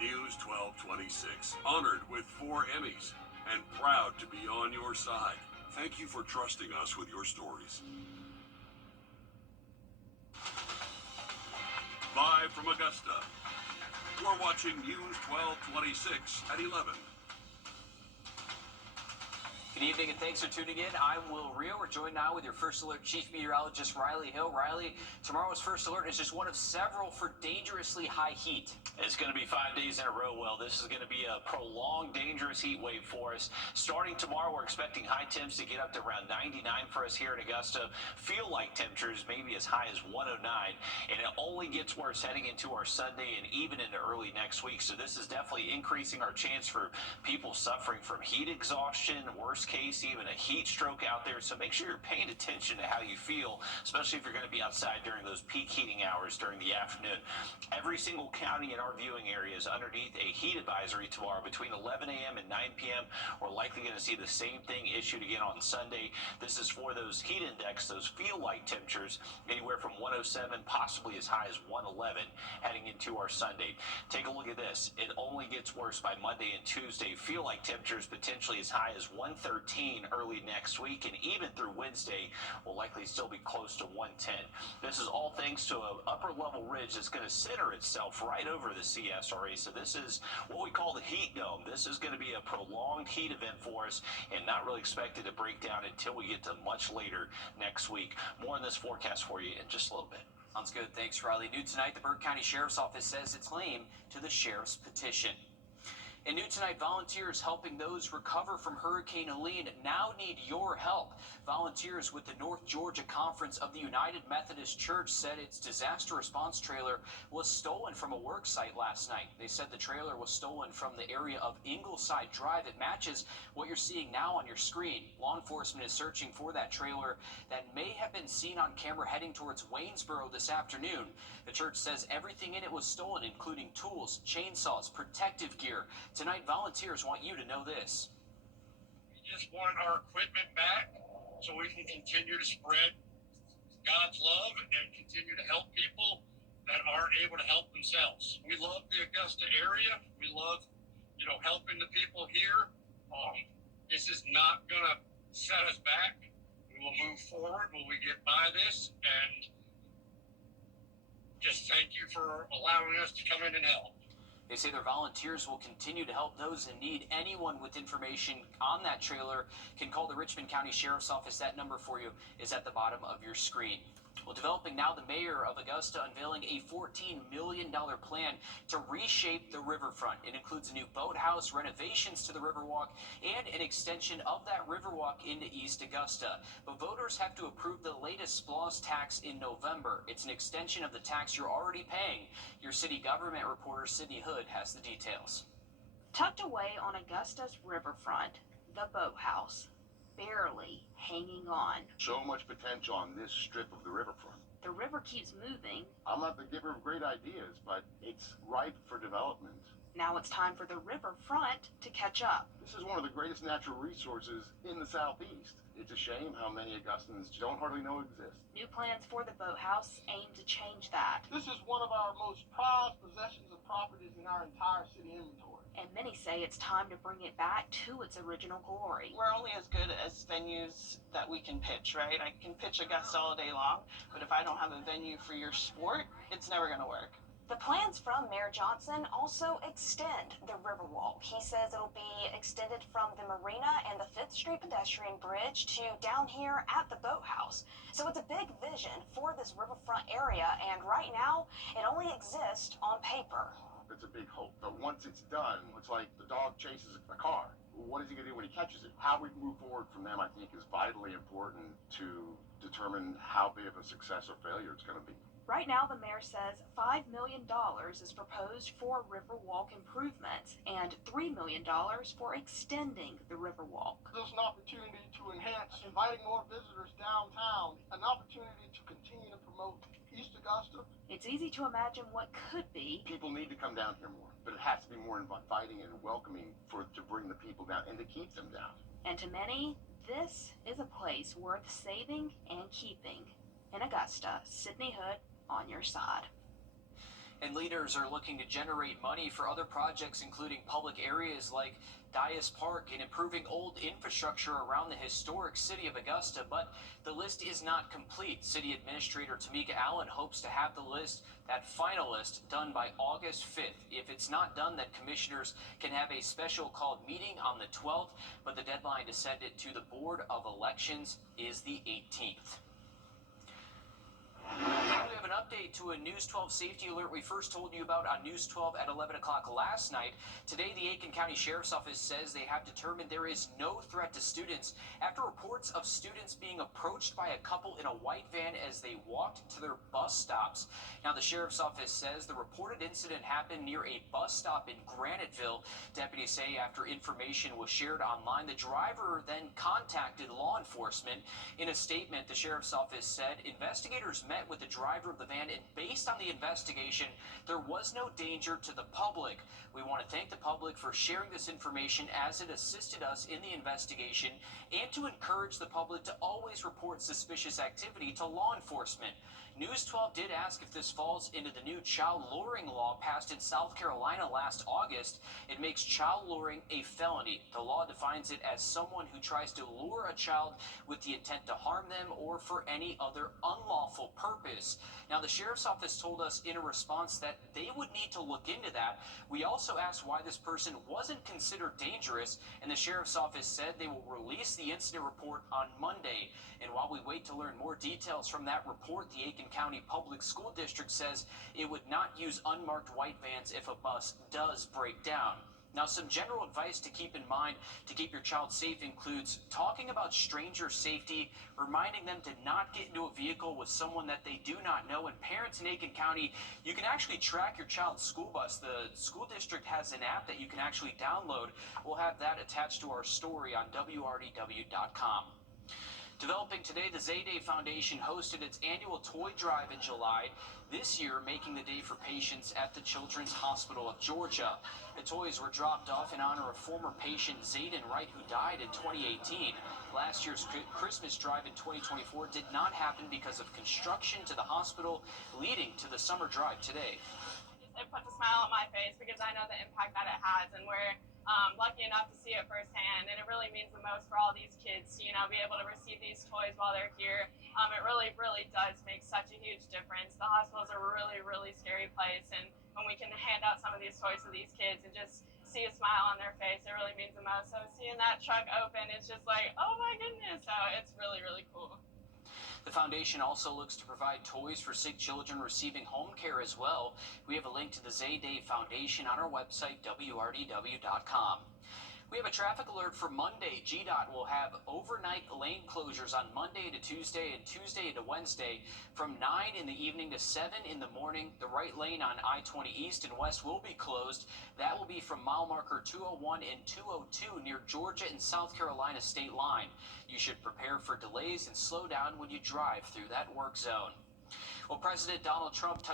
News 1226, honored with 4 Emmys and proud to be on your side. Thank you for trusting us with your stories. Live from Augusta, you're watching News 1226 at 11. Good evening and thanks for tuning in. I'm Will Rio. We're joined now with your First Alert Chief Meteorologist Riley Hill. Riley, tomorrow's First Alert is just one of several for dangerously high heat. It's going to be 5 days in a row, Will. This is going to be a prolonged, dangerous heat wave for us. Starting tomorrow, we're expecting high temps to get up to around 99 for us here in Augusta. Feel like temperatures maybe as high as 109. And it only gets worse heading into our Sunday and even into early next week. So this is definitely increasing our chance for people suffering from heat exhaustion, worst case, even a heat stroke out there. So make sure you're paying attention to how you feel, especially if you're going to be outside during those peak heating hours during the afternoon. Every single county in our viewing area is underneath a heat advisory tomorrow between 11 a.m. and 9 p.m. We're likely going to see the same thing issued again on Sunday. This is for those heat index, those feel-like temperatures, anywhere from 107, possibly as high as 111 heading into our Sunday. Take a look at this. It only gets worse by Monday and Tuesday. Feel-like temperatures potentially as high as 113 early next week, and even through Wednesday will likely still be close to 110. This is all thanks to an upper-level ridge that's going to center itself right over the CSRA. So this is what we call the heat dome. This is going to be a prolonged heat event for us and not really expected to break down until we get to much later next week. More on this forecast for you in just a little bit. Sounds good. Thanks, Riley. New tonight, the Burke County Sheriff's Office says its claim to the sheriff's petition. And new tonight, volunteers helping those recover from Hurricane Helene now need your help. Volunteers with the North Georgia Conference of the United Methodist Church said its disaster response trailer was stolen from a work site last night. They said the trailer was stolen from the area of Ingleside Drive. It matches what you're seeing now on your screen. Law enforcement is searching for that trailer that may have been seen on camera heading towards Waynesboro this afternoon. The church says everything in it was stolen, including tools, chainsaws, protective gear. Tonight, volunteers want you to know this. We just want our equipment back so we can continue to spread God's love and continue to help people that aren't able to help themselves. We love the Augusta area. We love, helping the people here. This is not going to set us back. We will move forward when we get by this, and just thank you for allowing us to come in and help. They say their volunteers will continue to help those in need. Anyone with information on that trailer can call the Richmond County Sheriff's Office. That number for you is at the bottom of your screen. Well, developing now, the mayor of Augusta unveiling a $14 million plan to reshape the riverfront. It includes a new boathouse, renovations to the Riverwalk, and an extension of that Riverwalk into East Augusta. But voters have to approve the latest SPLOST tax in November. It's an extension of the tax you're already paying. Your city government reporter, Sydney Hood, has the details. Tucked away on Augusta's riverfront, the boathouse, barely hanging on. So much potential on this strip of the riverfront. The river keeps moving. I'm not the giver of great ideas, but it's ripe for development. Now it's time for the riverfront to catch up. This is one of the greatest natural resources in the southeast. It's a shame how many Augustans don't hardly know exist. New plans for the boathouse aim to change that. This is one of our most prized possessions of properties in our entire city inventory. And many say it's time to bring it back to its original glory. We're only as good as venues that we can pitch, right? I can pitch Augusta all day long, but if I don't have a venue for your sport, it's never going to work. The plans from Mayor Johnson also extend the Riverwalk. He says it'll be extended from the marina and the 5th Street pedestrian bridge to down here at the boathouse. So it's a big vision for this riverfront area, and right now, it only exists on paper. It's a big hope, but once it's done, it's like the dog chases a car. What is he going to do when he catches it? How we move forward from them, I think, is vitally important to determine how big of a success or failure it's going to be. Right now, the mayor says $5 million is proposed for Riverwalk improvements and $3 million for extending the Riverwalk. There's an opportunity to enhance inviting more visitors downtown, an opportunity to continue to promote East Augusta. It's easy to imagine what could be. People need to come down here more, but it has to be more inviting and welcoming to bring the people down and to keep them down. And to many, this is a place worth saving and keeping. In Augusta, Sydney Hood, on your side. And leaders are looking to generate money for other projects, including public areas like Dias Park and improving old infrastructure around the historic city of Augusta. But the list is not complete. City Administrator Tamika Allen hopes to have the list, that final list, done by August 5th. If it's not done, then commissioners can have a special called meeting on the 12th, but the deadline to send it to the Board of Elections is the 18th. We have an update to a News 12 safety alert we first told you about on News 12 at 11 o'clock last night. Today, the Aiken County Sheriff's Office says they have determined there is no threat to students after reports of students being approached by a couple in a white van as they walked to their bus stops. Now, the Sheriff's Office says the reported incident happened near a bus stop in Graniteville. Deputies say after information was shared online, the driver then contacted law enforcement. In a statement, the Sheriff's Office said investigators met with the driver of the van, and based on the investigation, there was no danger to the public. We want to thank the public for sharing this information as it assisted us in the investigation, and to encourage the public to always report suspicious activity to law enforcement. News 12 did ask if this falls into the new child luring law passed in South Carolina last August. It makes child luring a felony. The law defines it as someone who tries to lure a child with the intent to harm them or for any other unlawful purpose. Now, the Sheriff's Office told us in a response that they would need to look into that. We also asked why this person wasn't considered dangerous, and the Sheriff's Office said they will release the incident report on Monday. And while we wait to learn more details from that report, the Aiken County Public School District says it would not use unmarked white vans if a bus does break down. Now, some general advice to keep in mind to keep your child safe includes talking about stranger safety, reminding them to not get into a vehicle with someone that they do not know. And parents in Aiken County, you can actually track your child's school bus. The school district has an app that you can actually download. We'll have that attached to our story on WRDW.com. Developing today, the Zayday Foundation hosted its annual toy drive in July, this year making the day for patients at the Children's Hospital of Georgia. The toys were dropped off in honor of former patient Zayden Wright, who died in 2018. Last year's Christmas drive in 2024 did not happen because of construction to the hospital, leading to the summer drive today. It puts a smile on my face because I know the impact that it has, and we're lucky enough to see it firsthand, and it really means the most for all these kids to, be able to receive these toys while they're here. It really, really does make such a huge difference. The hospital's a really, really scary place, and when we can hand out some of these toys to these kids and just see a smile on their face, it really means the most. So seeing that truck open, it's just like, oh my goodness, so it's really, really cool. The foundation also looks to provide toys for sick children receiving home care as well. We have a link to the Zayday Foundation on our website, WRDW.com. We have a traffic alert for Monday. GDOT will have overnight lane closures on Monday to Tuesday and Tuesday to Wednesday from 9 in the evening to 7 in the morning. The right lane on I-20 East and West will be closed. That will be from mile marker 201 and 202 near Georgia and South Carolina state line. You should prepare for delays and slow down when you drive through that work zone. Well, President Donald Trump